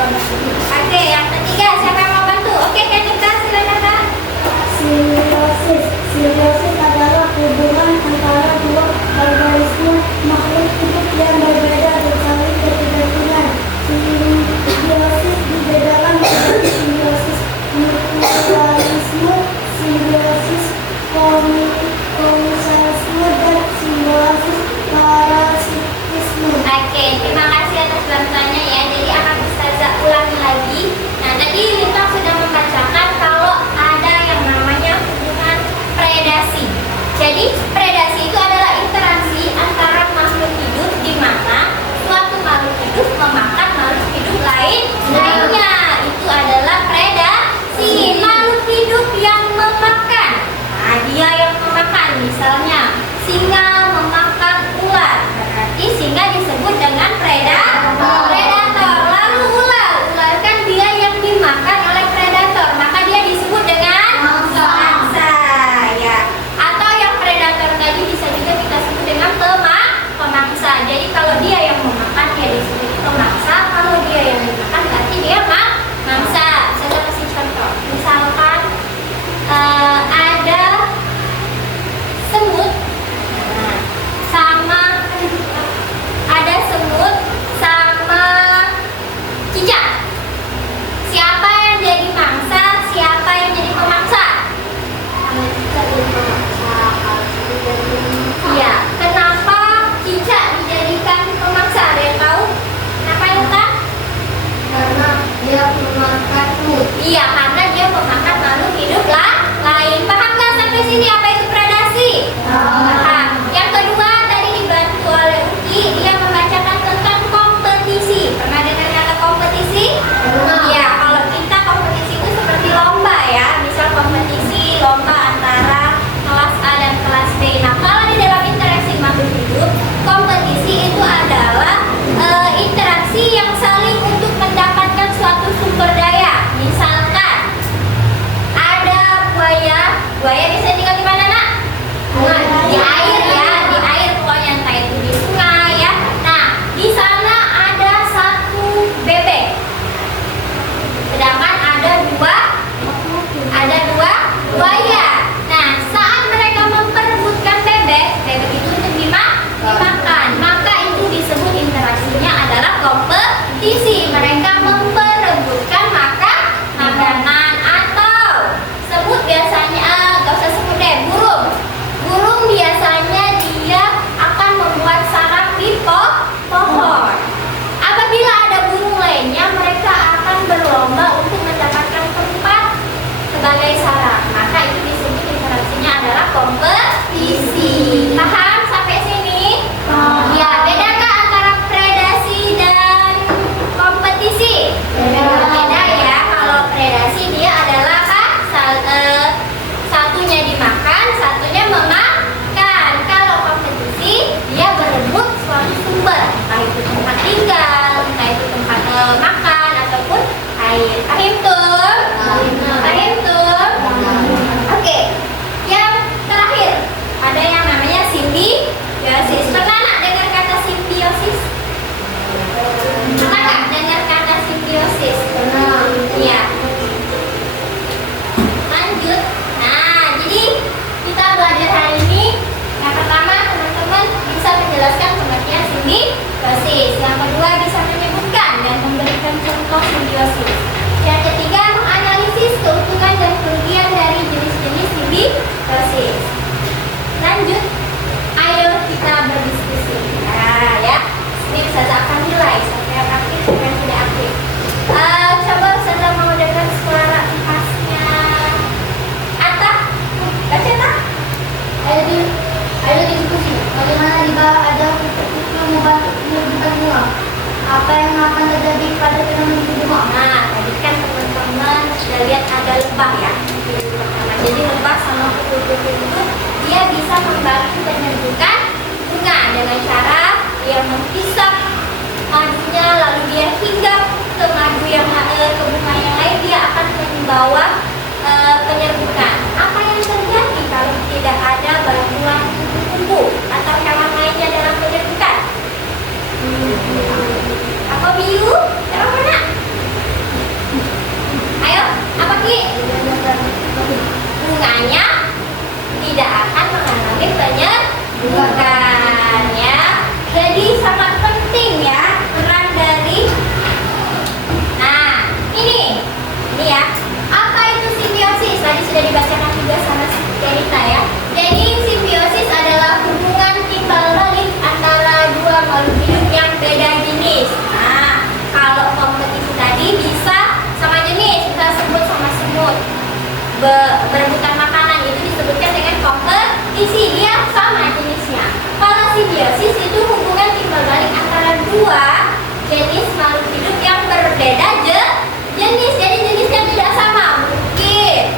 Oke, yang ketiga siapa yang mau bantu? Oke, Kak Nita, silakan Kak. Simbiosis. Simbiosis adalah hubungan antara dua organisme makhluk hidup yang berbeda dan saling bergantungan. Simbiosis dibedakan menjadi simbiosis mutualisme, simbiosis komunisme, dan simbiosis parasitisme. Oke, terima kasih atas bantuannya ya. Jadi akan Ustazah ulangi lagi. Nah, tadi Lintang sudah membacakan kalau ada yang namanya hubungan predasi. Jadi predasi itu adalah interaksi antara makhluk hidup di mana suatu makhluk hidup memakan makhluk hidup lainnya. Itu adalah predasi. Makhluk hidup yang memakan. Nah, dia yang memakan. Misalnya singa memakan ular. Berarti singa disebut dengan predator. Lalu ular kan dia yang dimakan oleh predator, maka dia disebut dengan mangsa. Ya. Atau yang predator tadi bisa juga kita sebut dengan pemangsa. Jadi kalau dia yang memakan dia disebut pemangsa, kalau dia yang dimakan berarti dia mangsa. Saya kasih contoh. Misalkan ada semut sama cicak. Siapa yang jadi mangsa, siapa yang jadi pemangsa? Iya. Kenapa cicak dijadikan pemangsa? Ada yang tahu? Kenapa ya, Kak? Karena dia memakan food. Iya, karena dia pemakan makhluk hidup lain. Paham nggak sampai sini apa itu predasi? Paham. Yang kedua tadi dibantu oleh Uki, dia membacakan tentang kompetisi. Pernah dengar kata kompetisi? Iya, kalau kita kompetisi itu seperti lomba ya. Misal kompetisi lomba antara kelas A dan kelas B. Nah, kalau di dalam interaksi makhluk hidup, kompetisi itu adalah interaksi yang saling untuk mendapatkan suatu sumber daya. Misalkan ada buaya bisa tinggal di mana, Nak? Di air ya, di air pokoknya, entah itu di sungai ya. Nah, di sana ada satu bebek. Sedangkan ada dua buaya. Nah, saat mereka memperebutkan bebek itu untuk dimakan. Maka itu disebut interaksinya adalah kompetisi. Mereka memperebutkan makanan. Atau semut biasanya, gak usah semut deh, burung biasanya dia akan membuat sarang di pohon. Apabila ada burung lainnya, mereka akan berlomba untuk mendapatkan tempat sebagai sarang. Maka itu disebut interaksinya adalah kompetisi. Paham sampai sini? Ya, bedakah antara predasi dan kompetisi? Beda ya. Kalau predasi dia adalah satunya dimakan, satunya memakan. Kalau kompetisi dia berebut suatu sumber, entah itu tempat tinggal, entah itu tempat makan ataupun air. Paham tuh? Paham tuh? Oke. Yang terakhir ada yang namanya simbiosis. Pernah nggak dengar kata simbiosis? Pernah nggak dengar kata simbiosis? Pernah. Iya. Lanjut. Nah, jadi kita belajar hari ini. Yang pertama, teman-teman bisa menjelaskan pengertian simbiosis. Yang kedua, bisa menyebutkan dan memberikan contoh simbiosis. Yang ketiga, menganalisis keuntungan dan kerugian dari jenis-jenis simbiosis. Lanjut, ayo kita berdiskusi. Nah, ya, ini Ustazah akan nilai siapa yang aktif, siapa yang tidak aktif. Coba Ustazah mau dengar suara khasnya Atta. Baca tak? Ayo diskusi. Bagaimana jika ada menyebutkan uang? Apa yang akan terjadi pada fenomena kedua? Nah, tadi kan teman-teman sudah lihat ada lebah ya. Jadi lebah sama kupu-kupu itu dia bisa membantu penyembuhan bunga dengan cara dia menghisap madunya, lalu dia hinggap ke madu yang ke bunga yang lain, dia akan membawa penyerbukan. Apa yang terjadi kalau tidak ada bantuan kupu-kupu atau hewan lainnya dalam penyerbukan? Apa biru? Yang mana? Tapi bunganya tidak akan mengalami penyerbukan ya. Jadi sangat penting ya peran dari. Nah, ini ya. Apa itu simbiosis? Tadi sudah dibacakan juga sama Cerita ya. Jadi simbiosis adalah hubungan timbal balik antara dua makhluk hidup yang beda jenis. Nah, kalau kompetisi tadi bisa sama jenis, kita sebut sama semut. Berebutan makanan itu disebutkan dengan kompetisi, dia sama jenisnya. Kalau simbiosis itu hubungan timbal balik antara dua jenis makhluk hidup yang berbeda jenis. Jadi jenisnya tidak sama. Mungkin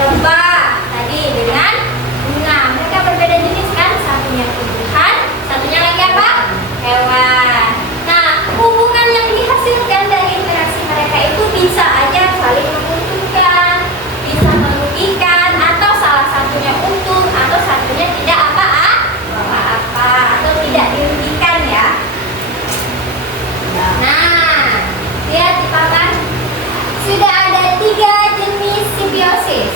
lebah tadi dengan bunga, mereka berbeda jenis kan, satunya tumbuhan, satunya lagi apa? Hewan. Nah, hubungan yang dihasilkan dari interaksi mereka itu bisa aja saling menguntungkan, bisa merugikan, atau salah satunya untung atau satunya tidak apa-apa atau tidak dirugikan ya. Nah, lihat di papan sudah ada 3 jenis simbiosis: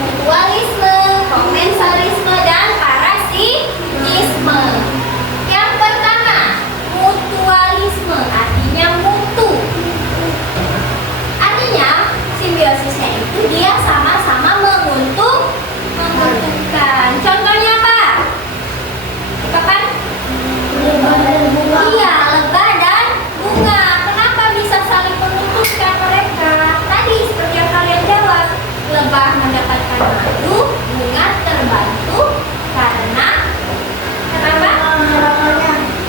mutualisme, komensalisme, dan parasitisme. Yang pertama, mutualisme, artinya mutu. Artinya simbiosisnya itu dia sama-sama menguntungkan. Contohnya apa? Kapan? Iya, lebah dan bunga. Kenapa bisa saling menguntungkan mereka? Tadi seperti yang kalian jawab, lebah mendapatkan madu, bunga terbantu karena kenapa?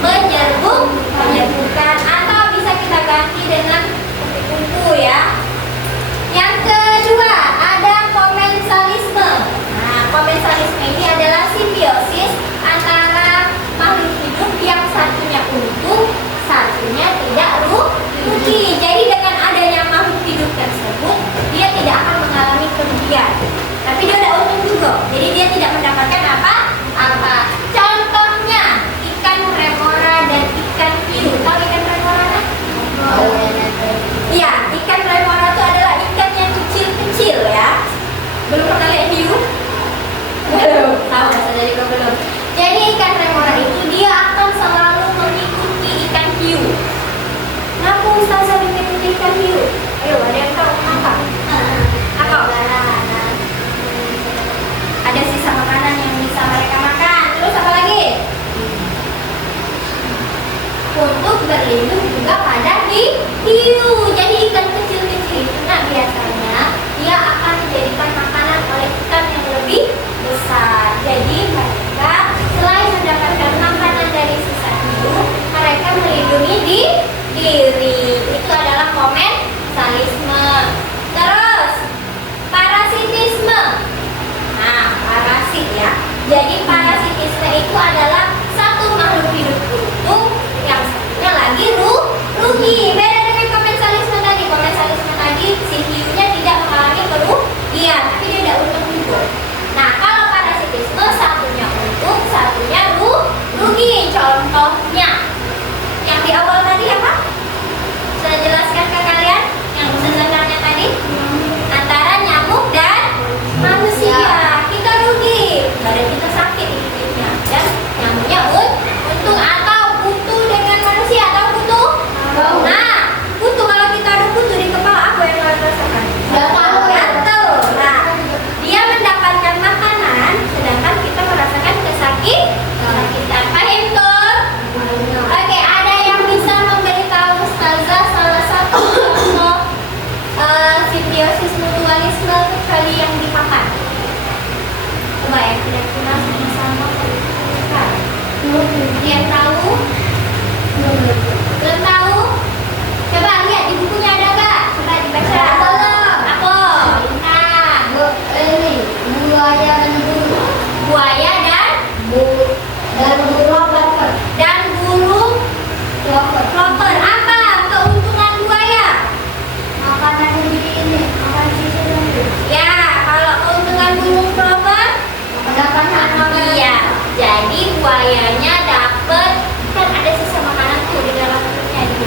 Menyerbukan, atau bisa kita ganti dengan kupu-kupu ya. Yang kedua ada komensalisme. Nah, komensalisme ini adalah simbiosis antara makhluk hidup yang satunya untung, satunya tidak rugi. Jadi dengan adanya makhluk hidup tersebut, dia tidak akan mengalami kerugian, tapi dia udah untung juga. Jadi dia tidak mendapatkan apa. Contohnya ikan remora dan ikan hiu. Tahu ikan remora kan? Iya, ikan remora itu adalah ikan yang kecil-kecil ya. Belum pernah lihat hiu? Belum. Tahu saya juga belum. Jadi ikan remora itu dia akan selalu mengikuti ikan hiu. Kenapa Ustazah mengikuti ikan hiu? Ayo, ada yang tahu kenapa? Apa? Ada sisa makanan yang bisa mereka makan. Terus apa lagi? Untuk berlindung juga pada hiu. Jadi ikan kecil-kecil itu biasanya dia akan dijadikan makanan oleh ikan yang lebih besar. Jadi mereka selain mendapatkan makanan dari sisa hiu, mereka melindungi diri. Itu adalah komensalisme. Terus parasitisme. Nah, parasit ya. Jadi parasitisme itu adalah satu makhluk hidup untung, yang satunya lagi rugi. Beda dengan komensalisme tadi. Komensalisme tadi si hiunya tidak mengalami kerugian, tapi dia tidak untung juga. Nah, kalau parasitisme satunya untung, satunya rugi. Contohnya yang di awal tadi apa? Saya jelaskan ke kalian yang sebenarnya tadi antara nyamuk dan manusia. Kita rugi, badan kita sakit hidupnya, dan nyamuknya untung. Atau kutu dengan manusia, atau kutu? Nah, kutu kalau kita ada kutu di kepala, apa yang kalian rasakan? Gatal. Nah, dia mendapatkan makanan, sedangkan kita merasakan kesakitan. Paham tuh? Oke, ada yang bisa memberitahu Ustazah salah satu contoh simbiosis mutualisme kecuali yang di papan? Coba ya, tidak kenal sama-sama. Yang tahu? Belum tahu? Coba lihat di bukunya ada nggak? Coba dibaca. Aku. Intan. Ini buaya dan burung. Buaya Dan burung loper. dan burung loper. Apa keuntungan buaya? Makanan ini makan sisa dulu. Ya, kalau keuntungan burung loper, Dapat makanan. iya. Jadi buayanya dapat, kan ada sisa makanan tuh di dalam perutnya, di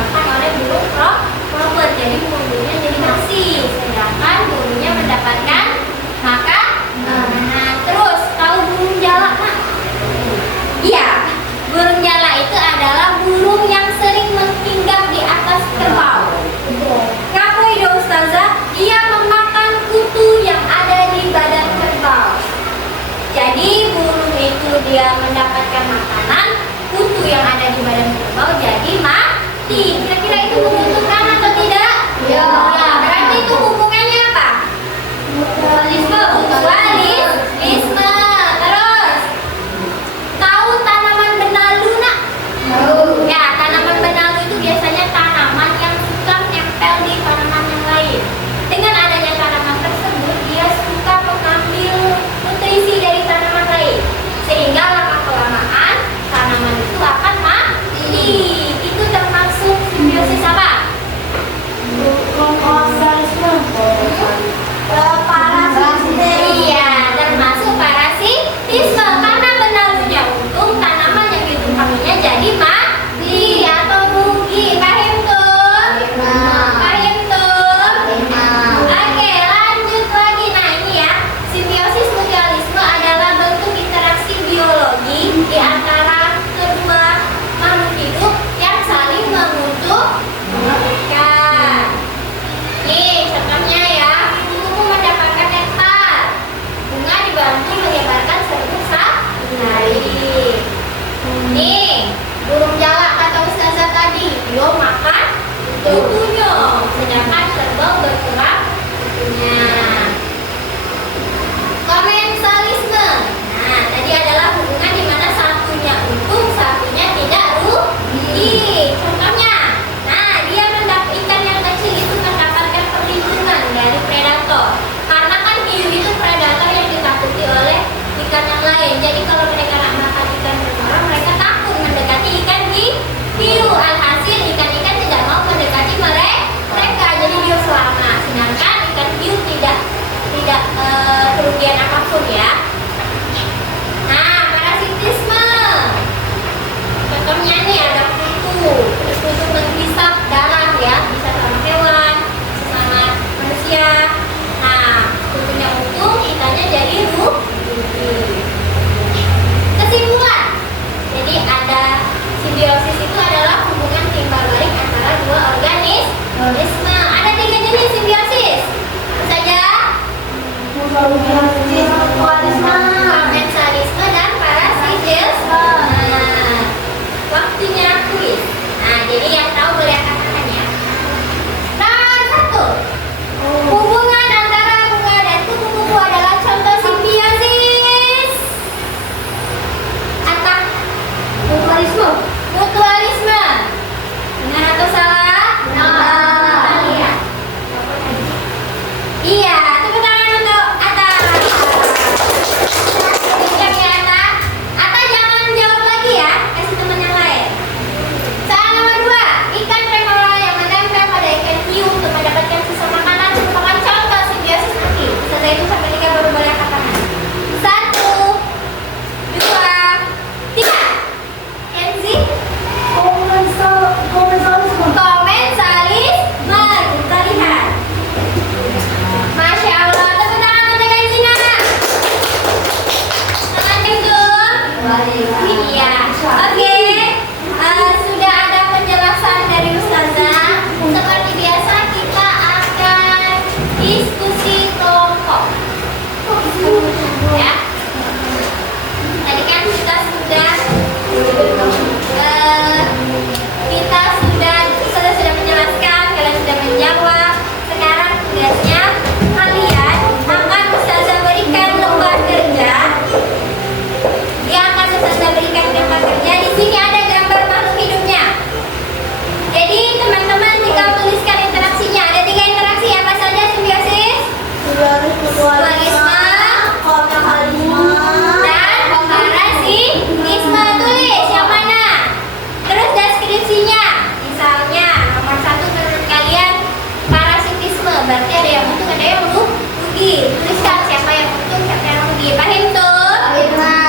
yang rugi. Tuliskan siapa yang untung, siapa yang rugi. Paham tuh?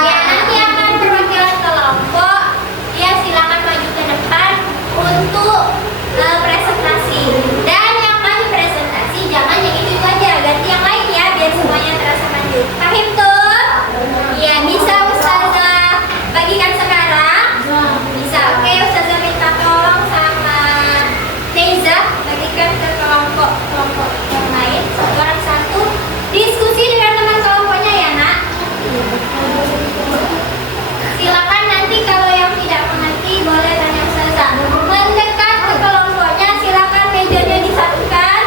Ya, nanti akan perwakilan kelompok. Ya, silakan maju ke depan untuk presentasi. Dan yang maju presentasi jangan yang itu aja, ganti yang lain ya biar semuanya terasa maju. Paham tuh? Ya, bisa Ustazah bagikan sekarang? Bisa. Oke, Ustazah minta tolong sama Neza bagikan ke kelompok yang lain, satu orang satu. Diskusi dengan teman kelompoknya ya, Nak. Silakan nanti kalau yang tidak mengerti boleh tanya Ustazah. Mendekat ke kelompoknya, silakan mejanya disatukan.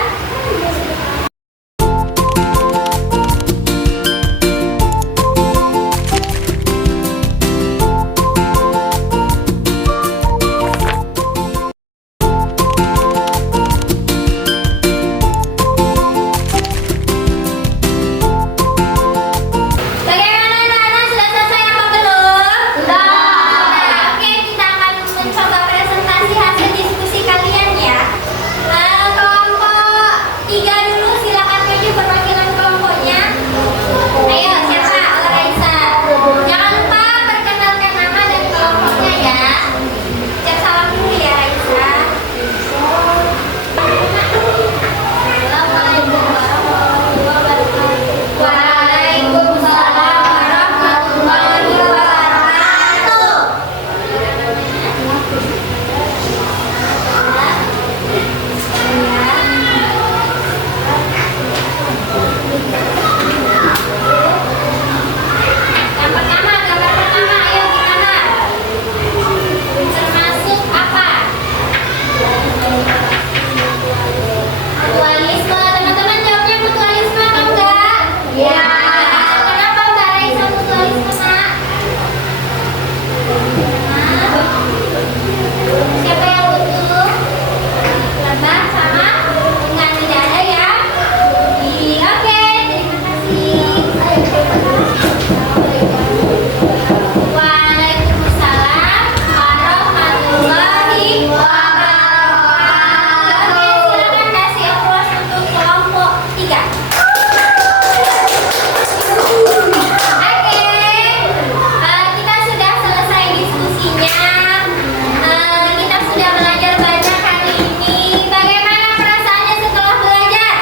Bagaimana anak-anak, sudah selesai apa belum? Sudah. Oke, kita akan mencoba presentasi hasil diskusi kalian ya. Kelompok 3 dulu, silakan maju perwakilan kelompoknya. Ayo, siapa? Ola Raisa. Jangan lupa perkenalkan nama dan kelompoknya ya. Cek salam dulu ya, Raisa. Assalamualaikum warahmatullahi wabarakatuh. Waalaikumsalam warahmatullahi wabarakatuh. Yang pertama, gambar pertama, ayo gimana? Termasuk apa? Mutualisme. Teman-teman jawabnya mutualisme atau enggak? Ya. Kenapa Mbak Raisa mutualisme, Nak? Siapa yang butuh? Lebah sama enggak, tidak ada ya? Oke, terima kasih. Waalaikumsalam warahmatullahi wabarakatuh. Oke, silakan kasih applause untuk kelompok 3. Oke, kita sudah selesai diskusinya. Kita sudah belajar banyak hari ini. Bagaimana perasaannya setelah belajar?